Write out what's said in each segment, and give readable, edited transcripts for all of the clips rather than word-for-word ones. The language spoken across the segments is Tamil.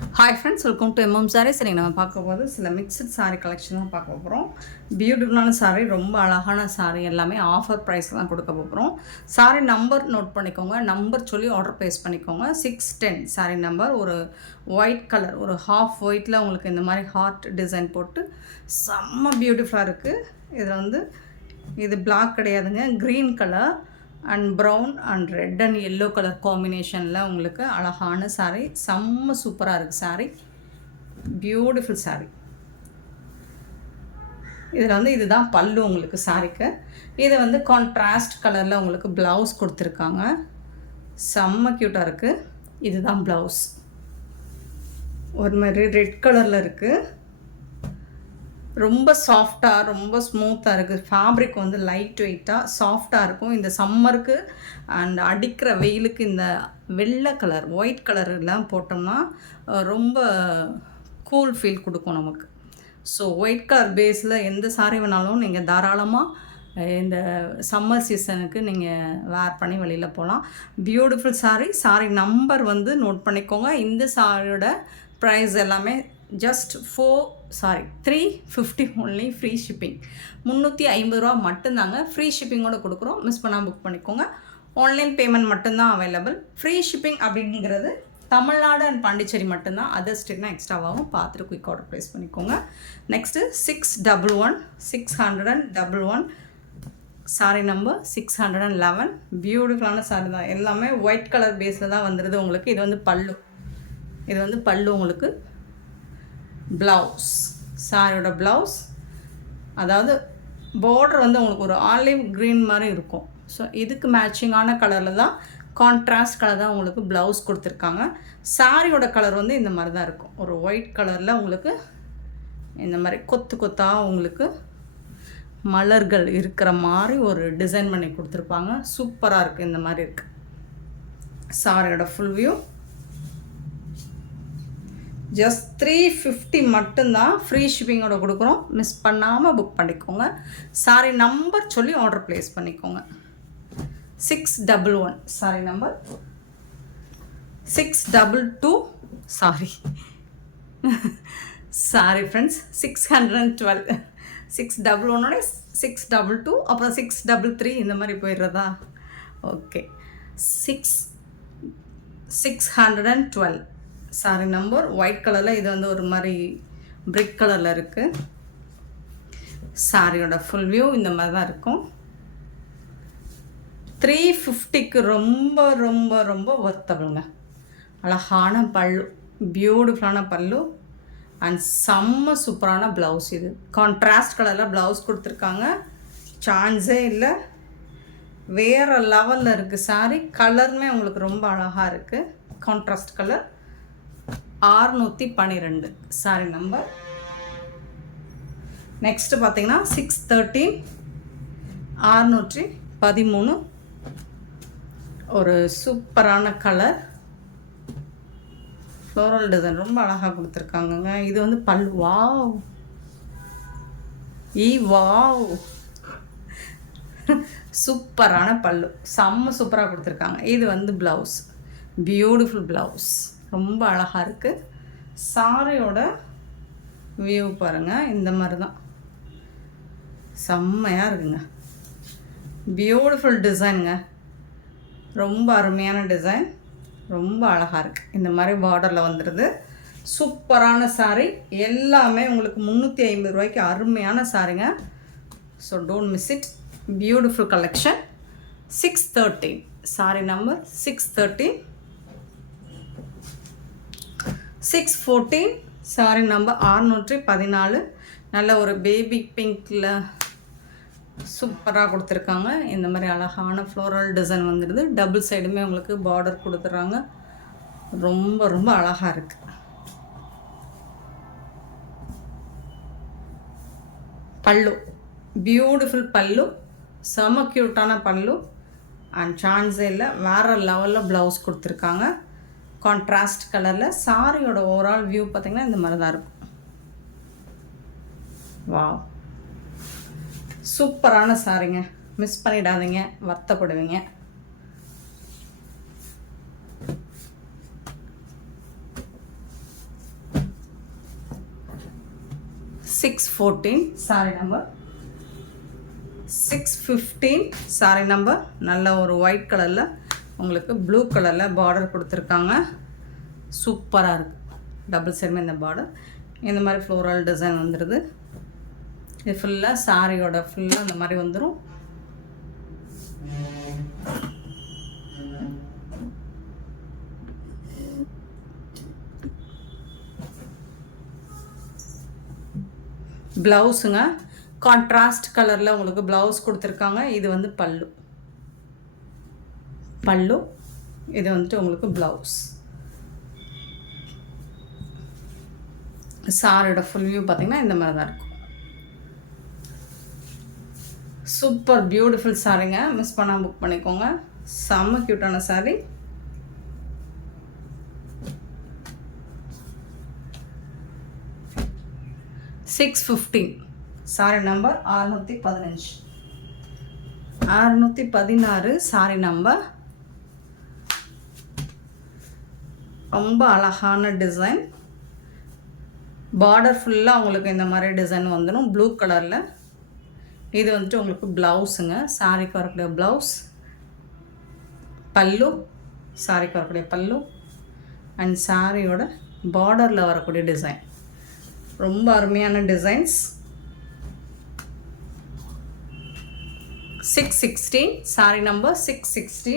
Hi friends, welcome to MM saris. இன்றைக்கி நம்ம பார்க்க போது சில மிக்சட் சாரீ கலெக்ஷன் தான் பார்க்க போகிறோம். பியூட்டிஃபுல்லான சாரீ, ரொம்ப அழகான சாரீ, எல்லாமே ஆஃபர் ப்ரைஸ் தான் கொடுக்க போகிறோம். சாரீ நம்பர் நோட் பண்ணிக்கோங்க, நம்பர் சொல்லி ஆர்டர் ப்ளேஸ் பண்ணிக்கோங்க. 610 சாரீ நம்பர். ஒரு ஒயிட் கலர், ஒரு ஹாஃப் ஒயிட்டில் உங்களுக்கு இந்த மாதிரி ஹார்ட் டிசைன் போட்டு செம்ம பியூட்டிஃபுல்லாக இருக்குது. இதில் இது பிளாக் கிடையாதுங்க, green colour and brown and red and yellow colour காம்பினேஷனில் உங்களுக்கு அழகான சாரீ, செம்ம சூப்பராக இருக்குது சாரீ, பியூட்டிஃபுல் சாரீ. இதில் இதுதான் பல்லு உங்களுக்கு சாரீக்கு. இது கான்ட்ராஸ்ட் கலரில் உங்களுக்கு ப்ளவுஸ் கொடுத்துருக்காங்க, செம்ம க்யூட்டாக இருக்குது. இதுதான் ப்ளவுஸ், ஒரு மாதிரி ரெட் கலரில் இருக்குது. ரொம்ப சாஃப்டாக, ரொம்ப ஸ்மூத்தாக இருக்குது. ஃபேப்ரிக் லைட் வெயிட்டாக சாஃப்டாக இருக்கும். இந்த சம்மருக்கு அண்ட் அடிக்கிற வெயிலுக்கு இந்த வெள்ளை கலர், ஒயிட் கலர்லாம் போட்டோம்னா ரொம்ப கூல் ஃபீல் கொடுக்கும் நமக்கு. ஸோ ஒயிட் கலர் பேஸில் எந்த சாரீ வேணாலும் நீங்கள் தாராளமாக இந்த சம்மர் சீசனுக்கு நீங்கள் வேர் பண்ணி வெளியில் போகலாம். பியூட்டிஃபுல் சாரீ நம்பர் நோட் பண்ணிக்கோங்க. இந்த சாரியோட ப்ரைஸ் எல்லாமே ஜஸ்ட் 350 ஒன்லி. ஃப்ரீ ஷிப்பிங், 350 ரூபா மட்டும்தாங்க. ஃப்ரீ ஷிப்பிங்கோடு கொடுக்குறோம், மிஸ் பண்ணால் புக் பண்ணிக்கோங்க. ஆன்லைன் பேமெண்ட் மட்டும்தான் அவைலபிள். ஃப்ரீ ஷிப்பிங் அப்படிங்கிறது தமிழ்நாடு அண்ட் பாண்டிச்சேரி மட்டும்தான். அதர் ஸ்டேட்னா எக்ஸ்ட்ராவாகவும் பார்த்துட்டு குயிக் ஆர்டர் ப்ளேஸ் பண்ணிக்கோங்க. Next 611 sari number 611. பியூட்டிஃபுல்லான சாரீ தான், எல்லாமே ஒயிட் கலர் பேஸில் தான் வந்துடுது உங்களுக்கு. இது பல்லு, இது பல்லு உங்களுக்கு. ப்ளவுஸ், சாரியோட ப்ளவுஸ், அதாவது பார்டர் உங்களுக்கு ஒரு ஆலிவ் க்ரீன் மாதிரி இருக்கும். ஸோ இதுக்கு மேட்சிங்கான கலரில் தான், கான்ட்ராஸ்ட் கலர் தான் உங்களுக்கு ப்ளவுஸ் கொடுத்துருக்காங்க. சாரியோட கலர் இந்த மாதிரி தான் இருக்கும். ஒரு ஒயிட் கலரில் உங்களுக்கு இந்த மாதிரி கொத்து கொத்தாக உங்களுக்கு மலர்கள் இருக்கிற மாதிரி ஒரு டிசைன் பண்ணி கொடுத்துருப்பாங்க. சூப்பராக இருக்குது. இந்த மாதிரி இருக்குது சாரியோட ஃபுல் வியூ. ஜஸ்ட் 350 மட்டும்தான். ஃப்ரீ ஷிப்பிங்கோட கொடுக்குறோம், மிஸ் பண்ணாமல் புக் பண்ணிக்கோங்க. சாரீ நம்பர் சொல்லி ஆர்டர் ப்ளேஸ் பண்ணிக்கோங்க. 611 சாரீ நம்பர் 622. Sorry friends, 612. 611 622, அப்புறம் 633 இந்த மாதிரி போயிடுறதா? Okay, 612 sari number. ஒயிட் கலரில் இது ஒரு மாதிரி பிரிக் கலரில் இருக்குது. சாரியோட ஃபுல் வியூ இந்த மாதிரி தான் இருக்கும். 350க்கு ரொம்ப ரொம்ப ரொம்ப ஒர்த்தபிளுங்க. அழகான பல்லு, பியூட்டிஃபுல்லான பல்லு அண்ட் செம்ம சூப்பரான ப்ளவுஸ். இது கான்ட்ராஸ்ட் கலரில் ப்ளவுஸ் கொடுத்துருக்காங்க, சான்ஸே இல்லை. வேறு லெவலில் இருக்குது சாரி. கலருமே உங்களுக்கு ரொம்ப அழகாக இருக்குது, contrast colour. 612 sari number. Next பார்த்தீங்கன்னா 613, 613. ஒரு சூப்பரான கலர், ஃப்ளோரல் டிசைன் ரொம்ப அழகாக கொடுத்துருக்காங்கங்க. இது பல்லு. வாவ், வாவ், சூப்பரான பல்லு, செம்ம சூப்பராக கொடுத்துருக்காங்க. இது ப்ளவுஸ், பியூட்டிஃபுல் ப்ளவுஸ், ரொம்ப அழகாக இருக்குது. சாரியோட வியூ பாருங்கள், இந்த மாதிரி தான் செம்மையாக இருக்குங்க. பியூட்டிஃபுல் டிசைனுங்க, ரொம்ப அருமையான டிசைன், ரொம்ப அழகாக இருக்குது. இந்த மாதிரி பார்டரில் வந்துடுது. சூப்பரான சாரீ, எல்லாமே உங்களுக்கு 350 ரூபாய்க்கு அருமையான சாரீங்க. So don't miss it. Beautiful collection. 613 sari number 613. 614 sari number 614. நல்ல ஒரு பேபி பிங்க்கில் சூப்பராக கொடுத்துருக்காங்க. இந்த மாதிரி அழகான ஃப்ளோரல் டிசைன் வந்துடுது. டபுள் சைடுமே உங்களுக்கு பார்டர் கொடுத்துட்றாங்க. ரொம்ப ரொம்ப அழகாக இருக்குது. பல்லு, பியூட்டிஃபுல் பல்லு, செம க்யூட்டான பல்லு அண்ட் சான்ஸே இல்லை. வேறு லெவலில் ப்ளவுஸ் கொடுத்துருக்காங்க, கான்ட்ராஸ்ட் கலரில். சாரியோட ஓவரால் வியூ பார்த்திங்கன்னா இந்த மாதிரி தான் இருக்கும். வாவ், சூப்பரான சாரிங்க, மிஸ் பண்ணிடாதீங்க, வருத்தப்படுவீங்க. 614 saree number 615 saree number. நல்ல ஒரு ஒயிட் கலரில் உங்களுக்கு ப்ளூ கலரில் பார்டர் கொடுத்துருக்காங்க. சூப்பராக இருக்குது. டபுள் சைடுமே இந்த பார்டர் இந்த மாதிரி ஃப்ளோரல் டிசைன் வந்துடுது. இது ஃபுல்லாக சாரியோட ஃபுல்லாக இந்த மாதிரி வந்துடும். ப்ளவுஸுங்க கான்ட்ராஸ்ட் கலரில் உங்களுக்கு ப்ளவுஸ் கொடுத்துருக்காங்க. இது வந்து பல்லு. இது வந்துட்டு உங்களுக்கு ப்ளவுஸ். சாரியோட ஃபுல் வியூ பார்த்திங்கன்னா இந்த மாதிரி தான் இருக்கும். சூப்பர் பியூட்டிஃபுல் சாரிங்க. மிஸ் பண்ணாமல் புக் பண்ணிக்கோங்க. செம்ம க்யூட்டான sorry. $615 sorry number 616 sorry number. ரொம்ப அழகான டிசைன். பார்டர் ஃபுல்லாக உங்களுக்கு இந்த மாதிரி டிசைன் வந்துடும் ப்ளூ கலரில். இது வந்துட்டு உங்களுக்கு ப்ளவுஸுங்க. சாரிக்கு வரக்கூடிய ப்ளவுஸ். பல்லு, சாரிக்கு வரக்கூடிய பல்லு அண்ட் சாரியோட பார்டரில் வரக்கூடிய டிசைன். ரொம்ப அருமையான designs. 616 sorry number 616.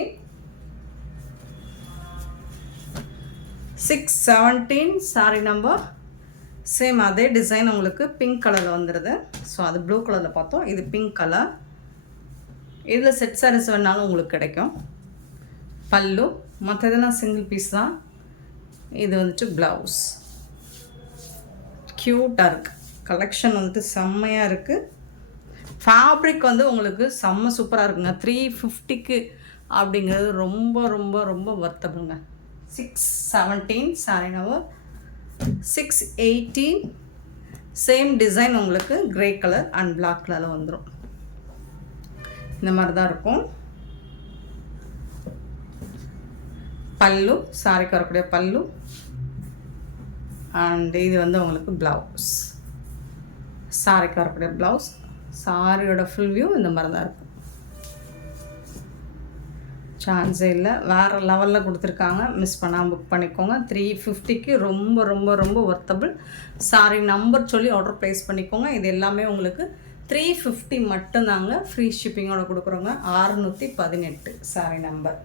617 sorry number. Same அதே டிசைன் உங்களுக்கு பிங்க் கலரில் வந்துடுது. ஸோ அது ப்ளூ கலரில் பார்த்தோம். இது பிங்க் கலர். இதில் செட் சாரீஸ் வேணாலும் உங்களுக்கு கிடைக்கும். பல்லு, மற்றதெல்லாம் சிங்கிள் பீஸ் தான். இது வந்துட்டு ப்ளவுஸ். க்யூட்டாக இருக்குது. கலெக்ஷன் வந்துட்டு செம்மையாக இருக்குது. ஃபேப்ரிக் வந்து உங்களுக்கு செம்ம சூப்பராக இருக்குங்க. 350க்கு அப்படிங்கிறது ரொம்ப ரொம்ப ரொம்ப வர்த்தபுங்க. 617 சாரி நம்பர். 618 சேம் டிசைன் உங்களுக்கு கிரே கலர் அண்ட் பிளாக் கலரில் வந்துடும். இந்த மாதிரி தான் இருக்கும். பல்லு, சாரிக்கு வரக்கூடிய பல்லு அண்ட் இது வந்து உங்களுக்கு ப்ளவுஸ். சாரிக்கு வரக்கூடிய ப்ளவுஸ். சாரியோட ஃபுல் வியூ இந்த மாதிரி தான் இருக்கும். சான்ஸே இல்லை. வேறு லெவலில் கொடுத்துருக்காங்க. மிஸ் பண்ணாமல் புக் பண்ணிக்கோங்க. 350க்கு ரொம்ப ரொம்ப ரொம்ப ஒர்த்தபிள். சாரி நம்பர் சொல்லி ஆர்டர் ப்ளேஸ் பண்ணிக்கோங்க. இது எல்லாமே உங்களுக்கு 350 மட்டும்தாங்க. ஃப்ரீ ஷிப்பிங்கோட கொடுக்குறோங்க. 618 சாரி நம்பர்.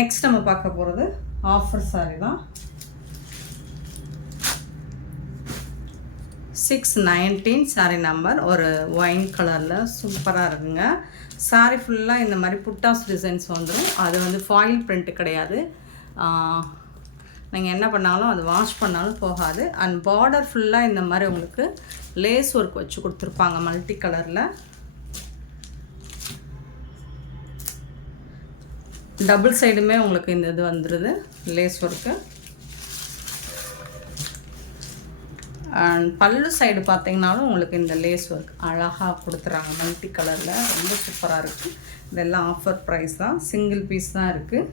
நெக்ஸ்ட் நம்ம பார்க்க போகிறது ஆஃபர் சாரி தான். 619 சாரி நம்பர். ஒரு ஒயின் கலரில் சூப்பராக இருக்குங்க. சாரி ஃபுல்லாக இந்த மாதிரி புட்டாஸ் டிசைன்ஸ் வந்துடும். அது வந்து ஃபாயில் பிரிண்ட்டு கிடையாது. நீங்கள் என்ன பண்ணாலும் அது வாஷ் பண்ணாலும் போகாது. அண்ட் பார்டர் ஃபுல்லாக இந்த மாதிரி உங்களுக்கு லேஸ் ஒர்க் வச்சு கொடுத்துருப்பாங்க மல்டி கலரில். டபுள் சைடுமே உங்களுக்கு இந்த இது வந்துடுது லேஸ் ஒர்க்கு. அண்ட் பல்லு சைடு பார்த்தீங்கன்னாலும் உங்களுக்கு இந்த லேஸ் ஒர்க் அழகாக கொடுத்துறாங்க மல்டி கலரில். ரொம்ப சூப்பராக இருக்குது. இதெல்லாம் ஆஃபர் ப்ரைஸ் தான். சிங்கிள் பீஸ் தான் இருக்குது.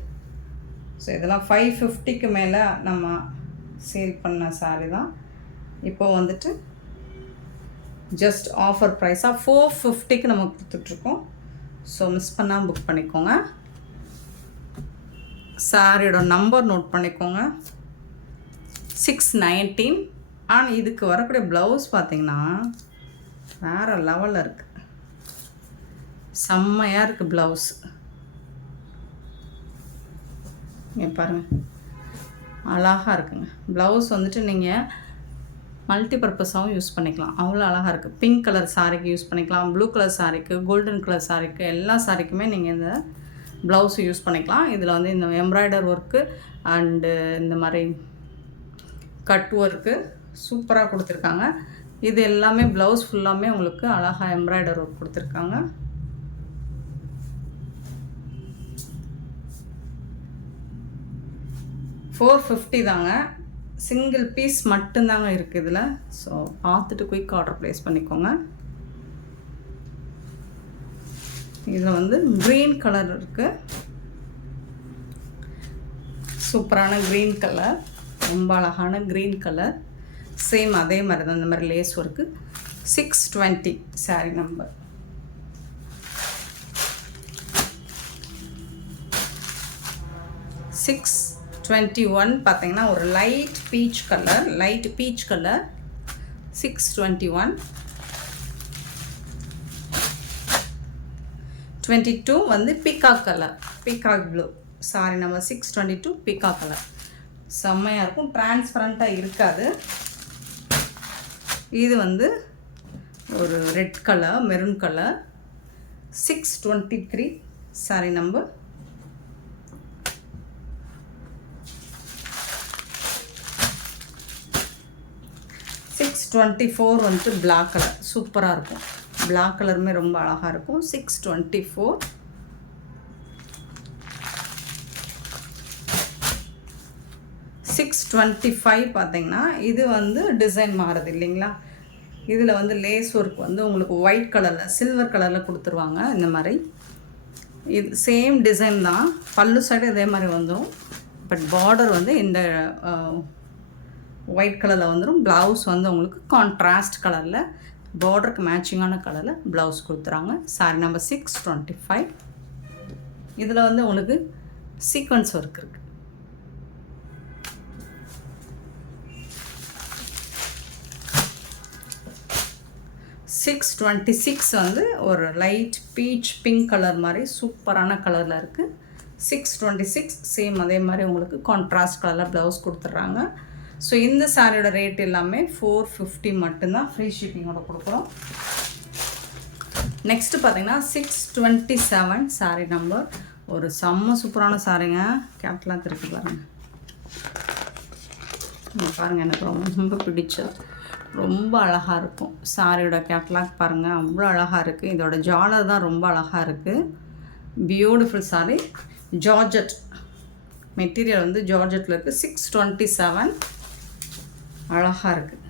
ஸோ இதெல்லாம் 550க்கு மேலே நம்ம சேல் பண்ண சாரி தான். இப்போது வந்துட்டு ஜஸ்ட் ஆஃபர் ப்ரைஸாக 450க்கு நம்ம கொடுத்துட்ருக்கோம். ஸோ மிஸ் பண்ணால் புக் பண்ணிக்கோங்க. சாரியோட நம்பர் நோட் பண்ணிக்கோங்க. 619. ஆனால் இதுக்கு வரக்கூடிய ப்ளவுஸ் பார்த்திங்கன்னா வேறு லெவலில் இருக்குது. செம்மையாக இருக்குது ப்ளவுஸ். இங்கே பாருங்கள், அழகாக இருக்குங்க. ப்ளவுஸ் வந்துட்டு நீங்கள் மல்டி பர்பஸாகவும் யூஸ் பண்ணிக்கலாம். அவ்வளோ அழகாக இருக்குது. பிங்க் கலர் சாரிக்கு யூஸ் பண்ணிக்கலாம். ப்ளூ கலர் சாரிக்கு, கோல்டன் கலர் சாரிக்கு, எல்லா சாரிக்குமே நீங்கள் இந்த ப்ளவுஸ் யூஸ் பண்ணிக்கலாம். இதில் வந்து இந்த எம்ப்ராய்டர் ஒர்க்கு அண்டு இந்த மாதிரி கட் ஒர்க்கு சூப்பராக கொடுத்துருக்காங்க. இது எல்லாமே ப்ளவுஸ் ஃபுல்லாமே உங்களுக்கு அழகாக எம்ப்ராய்டர் ஒர்க் கொடுத்துருக்காங்க. $450 தாங்க. சிங்கிள் பீஸ் மட்டும்தாங்க இருக்குது இதில். ஸோ பார்த்துட்டு குயிக் ஆர்டர் ப்ளேஸ் பண்ணிக்கோங்க. இதில் வந்து க்ரீன் கலர் இருக்குது. சூப்பரான க்ரீன் கலர், ரொம்ப அழகான க்ரீன் கலர். சேம் அதே மாதிரி தான் இந்த மாதிரி lace work. 620 sari number. Six 21 பார்த்தீங்கன்னா ஒரு லைட் பீச் கலர் 621. 22 வந்து peacock colour, peacock blue. Sari number 622 peacock colour. செம்மையாக இருக்கும், டிரான்ஸ்பரண்ட்டாக இருக்காது. இது வந்து ஒரு red colour, maroon colour. 623 sari number. 624 வந்துட்டு பிளாக் கலர், சூப்பராக இருக்கும். பிளாக் கலருமே ரொம்ப அழகாக இருக்கும். 624. 625 பார்த்தீங்கன்னா இது வந்து டிசைன் மாறுது இல்லைங்களா. இதில் வந்து லேஸ் ஒர்க் வந்து உங்களுக்கு ஒயிட் கலரில் சில்வர் கலரில் கொடுத்துருவாங்க. இந்த மாதிரி இது சேம் டிசைன் தான், பல்லு சைடு இதே மாதிரி வந்துடும். பட் பார்டர் வந்து இந்த ஒயிட் கலரில் வந்துடும். ப்ளவுஸ் வந்து உங்களுக்கு கான்ட்ராஸ்ட் கலரில் பார்டருக்கு மேட்சிங்கான கலரில் ப்ளவுஸ் கொடுத்துறாங்க. Sorry number 625. இதில் வந்து உங்களுக்கு சீக்வன்ஸ் ஒர்க் இருக்குது. 626 வந்து ஒரு லைட் பீச் பிங்க் கலர் மாதிரி சூப்பரான கலரில் இருக்குது. 626 சேம் அதே மாதிரி உங்களுக்கு கான்ட்ராஸ்ட் கலரில் ப்ளவுஸ் கொடுத்துட்றாங்க. ஸோ இந்த சாரியோட ரேட் எல்லாமே 450 மட்டும்தான், ஃப்ரீ ஷிப்பிங்கோட கொடுக்குறோம். நெக்ஸ்ட்டு பார்த்தீங்கன்னா 627 சாரி நம்பர். ஒரு செம்ம சூப்பரான சாரிங்க. கேப்லாம் திருப்பி பாருங்கள். பாருங்கள், எனக்கு ரொம்ப பிடிச்சது, ரொம்ப அழகாக இருக்கும். சாரியோட கேட்லாக் பாருங்கள், அவ்வளோ அழகாக இருக்குது. இதோட ஜாலர் தான் ரொம்ப அழகாக இருக்குது. Beautiful sorry. ஜார்ஜெட் மெட்டீரியல் வந்து ஜார்ஜெட்டில் இருக்குது. 627 அழகாக இருக்குது.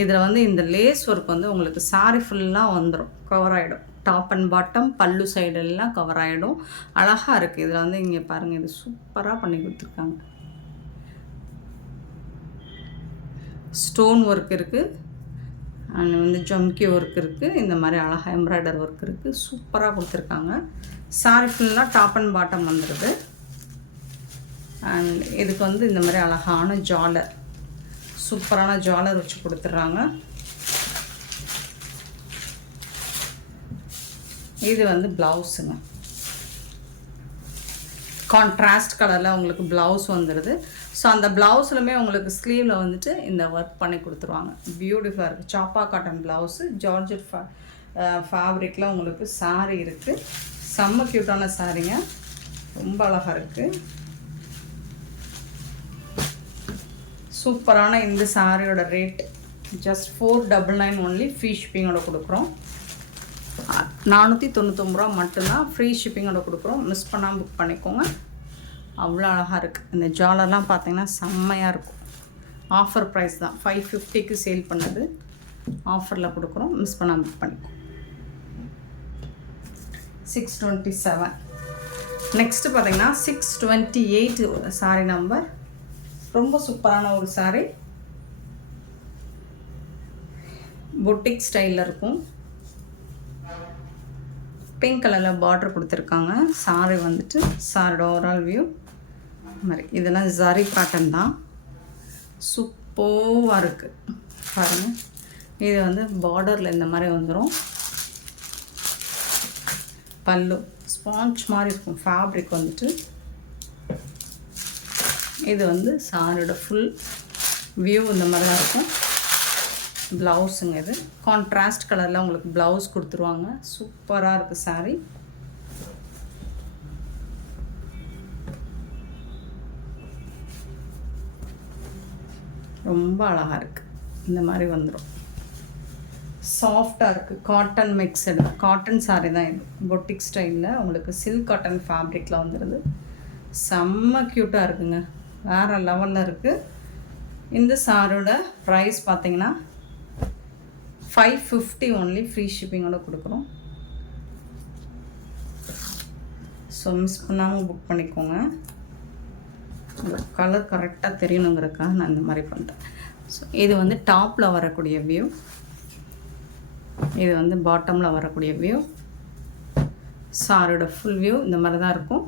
இதில் வந்து இந்த லேஸ் ஒர்க் வந்து உங்களுக்கு சாரி ஃபுல்லாக வந்துடும், கவர் ஆகிடும். டாப் அண்ட் பாட்டம் பல்லு சைடெல்லாம் கவர் ஆகிடும். அழகாக இருக்குது. இதில் வந்து இங்கே பாருங்கள், இது சூப்பராக பண்ணி கொடுத்துருக்காங்க. ஸ்டோன் ஒர்க் இருக்குது, அண்ட் வந்து ஜம்கி ஒர்க் இருக்குது. இந்த மாதிரி அழகாக எம்ப்ராய்டர் ஒர்க் இருக்குது. சூப்பராக கொடுத்துருக்காங்க. சாரி ஃபுல்லாக டாப் அண்ட் பாட்டம் வந்துடுது. அண்ட் இதுக்கு வந்து இந்த மாதிரி அழகான ஜாலர், சூப்பரான ஜாலர் வச்சு கொடுத்துட்றாங்க. இது வந்து ப்ளவுஸுங்க, கான்ட்ராஸ்ட் கலரில் உங்களுக்கு ப்ளவுஸ் வந்துடுது. ஸோ அந்த ப்ளவுஸ்லுமே உங்களுக்கு ஸ்லீவில் வந்துட்டு இந்த ஒர்க் பண்ணி கொடுத்துருவாங்க. பியூட்டிஃபுல்லாக இருக்குது. சாப்பா காட்டன் ப்ளவுஸு, ஜார்ஜெட் ஃபேப்ரிக்கில் உங்களுக்கு சாரீ இருக்குது. செம்ம க்யூட்டான சாரீங்க, ரொம்ப அழகாக இருக்குது. சூப்பரான இந்த சாரியோட ரேட் ஜஸ்ட் 499 ஒன்லி, ஃப்ரீ ஷிப்பிங்கோட கொடுக்குறோம். 499 ரூபா மட்டும்தான், ஃப்ரீ ஷிப்பிங்கோட கொடுக்குறோம். மிஸ் பண்ணாமல் புக் பண்ணிக்கோங்க. அவ்வளோ அழகாக இருக்குது. இந்த ஜாலர்லாம் பார்த்தீங்கன்னா செம்மையாக இருக்கும். ஆஃபர் ப்ரைஸ் தான், 550க்கு சேல் பண்ணது, ஆஃபரில் கொடுக்குறோம். மிஸ் பண்ணாமல் புக் பண்ணிக்கோங்க. 627. நெக்ஸ்ட்டு பார்த்தீங்கன்னா 628 சாரி நம்பர். ரொம்ப சூப்பரான ஒரு சாரி, பொட்டிக் ஸ்டைலில் இருக்கும். பிங்க் கலரில் பார்டர் கொடுத்துருக்காங்க. சாரி வந்துட்டு சாரியோட ஓவரால் வியூ மாதிரி. இதெல்லாம் ஜரி காட்டன் தான், சூப்பராக இருக்குது பாருங்கள். இது வந்து பார்டரில் இந்த மாதிரி வந்துடும். பல்லு ஸ்பாஞ்ச் மாதிரி இருக்கும், ஃபேப்ரிக் வந்துட்டு. இது வந்து சாரியோட ஃபுல் வியூ இந்த மாதிரி தான் இருக்கும். ப்ளவுஸுங்க, இது கான்ட்ராஸ்ட் கலரில் உங்களுக்கு ப்ளவுஸ் கொடுத்துருவாங்க. சூப்பராக இருக்குது சாரி. ரொம்ப அழகாக இருக்குது. இந்த மாதிரி வந்துடும், சாஃப்டாக இருக்குது. காட்டன் மிக்சடு, காட்டன் சாரி தான் இது. பொட்டிக் ஸ்டைலில் உங்களுக்கு சில்க் காட்டன் ஃபேப்ரிக்கில் வந்துடுது. செம்ம க்யூட்டாக இருக்குங்க, வேறு லெவலில் இருக்குது. இந்த சாரோட ப்ரைஸ் பார்த்தீங்கன்னா 550 ஒன்லி, ஃப்ரீ ஷிப்பிங்கோட கொடுக்குறோம். ஸோ மிஸ் பண்ணாமல் புக் பண்ணிக்கோங்க. கலர் கரெக்டாக தெரியணுங்கிறதுக்காக நான் இந்த மாதிரி பண்ணுறேன். ஸோ இது வந்து டாப்பில் வரக்கூடிய வியூ, இது வந்து பாட்டமில் வரக்கூடிய வியூ. சாரியோட ஃபுல் வியூ இந்த மாதிரி தான் இருக்கும்.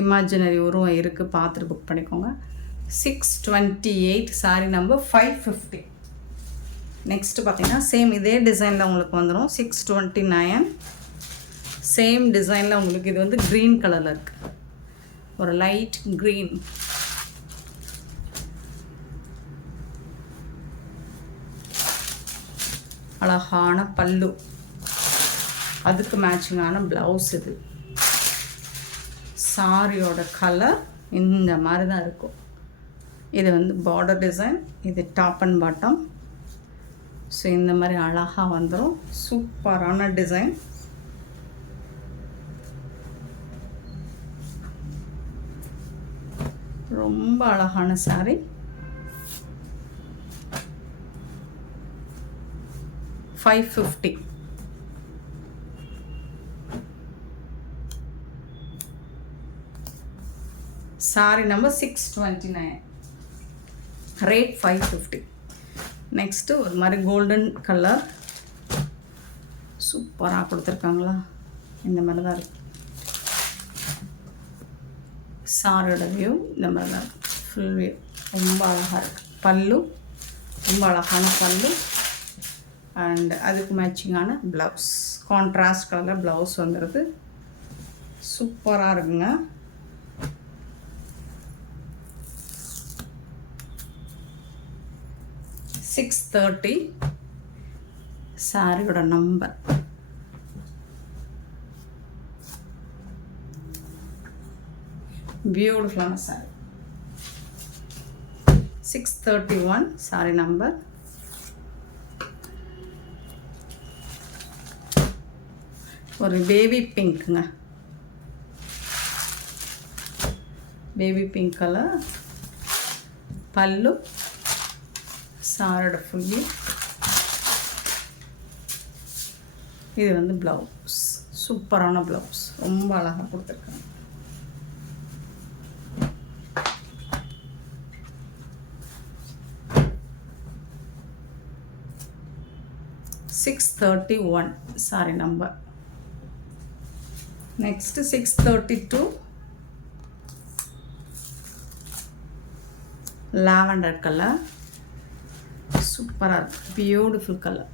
இமேஜினரி உருவம் இருக்குது, பார்த்துட்டு புக் பண்ணிக்கோங்க. 628 சாரி நம்பர் 550. நெக்ஸ்ட்டு பார்த்தீங்கன்னா சேம் இதே டிசைனில் உங்களுக்கு வந்துடும். 629 சேம் டிசைனில் உங்களுக்கு. இது வந்து க்ரீன் கலரில் இருக்குது, ஒரு லைட் க்ரீன். அழகான பல்லு, அதுக்கு மேட்சிங்கான ப்ளவுஸ். இது சாரியோட கலர் இந்த மாதிரி தான் இருக்கும். இது வந்து பார்டர் டிசைன், இது டாப் அண்ட் பாட்டம். ஸோ இந்த மாதிரி அழகாக வந்துடும். சூப்பரான டிசைன். ரொம்ப அழகான sorry. $550. Sorry number 629, rate 550. Next ஒரு மாதிரி கோல்டன் கலர் சூப்பராக கொடுத்துருக்காங்களா, இந்த மாதிரி தான் இருக்குது. சாரியோட வியூ இந்த மாதிரி தான் இருக்குது, ஃபுல் வியூ ரொம்ப அழகாக இருக்குது. பல்லு ரொம்ப அழகான பல்லு, அண்ட் அதுக்கு மேட்சிங்கான ப்ளவுஸ், கான்ட்ராஸ்ட் கலரில் ப்ளவுஸ் வந்துடுது. சூப்பராக இருக்குங்க. $630 சாரியோட நம்பர். பியூட்டிஃபுல்லான சாரி. 631 sorry number. ஒரு பேபி பிங்க்குங்க, பேபி பிங்க் கலர் பல்லு. சாரோட ஃபுல் வியூ. இது வந்து ப்ளவுஸ், சூப்பரான ப்ளவுஸ், ரொம்ப அழகாக கொடுத்துருக்காங்க. $631 sorry number. Next 632 lavender colour. சூப்பராக இருக்குது, பியூட்டிஃபுல் கலர்.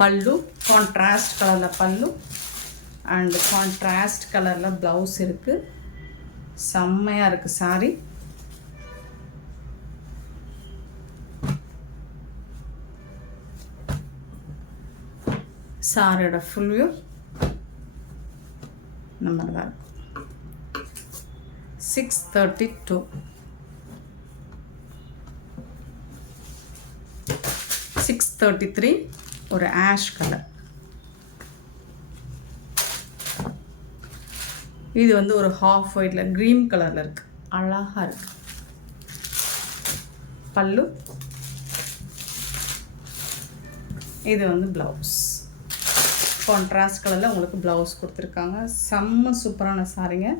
பல்லு கான்ட்ராஸ்ட் கலரில் பல்லு, அண்ட் கான்ட்ராஸ்ட் கலரில் ப்ளவுஸ் இருக்குது. செம்மையாக இருக்குது சாரி. சாரியோட ஃபுல் வியூ நம்ம தான் இருக்கும். 632. 633 ஒரு ஆஷ் கலர். இது வந்து ஒரு ஹாஃப் ஒயிட்டில் க்ரீன் கலரில் இருக்குது, அழகாக இருக்குது. பல்லு, இது வந்து ப்ளவுஸ், கான்ட்ராஸ்ட் கலரில் உங்களுக்கு ப்ளவுஸ் கொடுத்துருக்காங்க. செம்ம சூப்பரான சாரிங்க,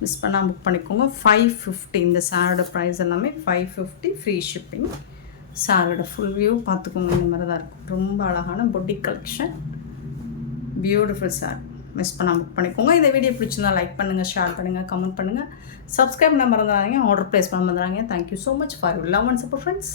மிஸ் பண்ணால் புக் பண்ணிக்கோங்க. 550 இந்த சாரோட ப்ரைஸ் எல்லாமே 550, ஃப்ரீ ஷிப்பிங். சாரோட ஃபுல் வியூ பார்த்துக்கோங்க, இந்த மாதிரி தான் இருக்கும். ரொம்ப அழகான boutique collection, beautiful sir. Miss பண்ணால் புக் பண்ணிக்கோங்க. இந்த வீடியோ பிடிச்சிருந்தா லைக் பண்ணுங்கள், ஷேர் பண்ணுங்கள், கமெண்ட் பண்ணுங்கள், சப்ஸ்கிரைப் பண்ண மறந்துடாதீங்க, ஆர்டர் ப்ளேஸ் பண்ண மறந்துடாதீங்க. Thank you so much for your love and support friends.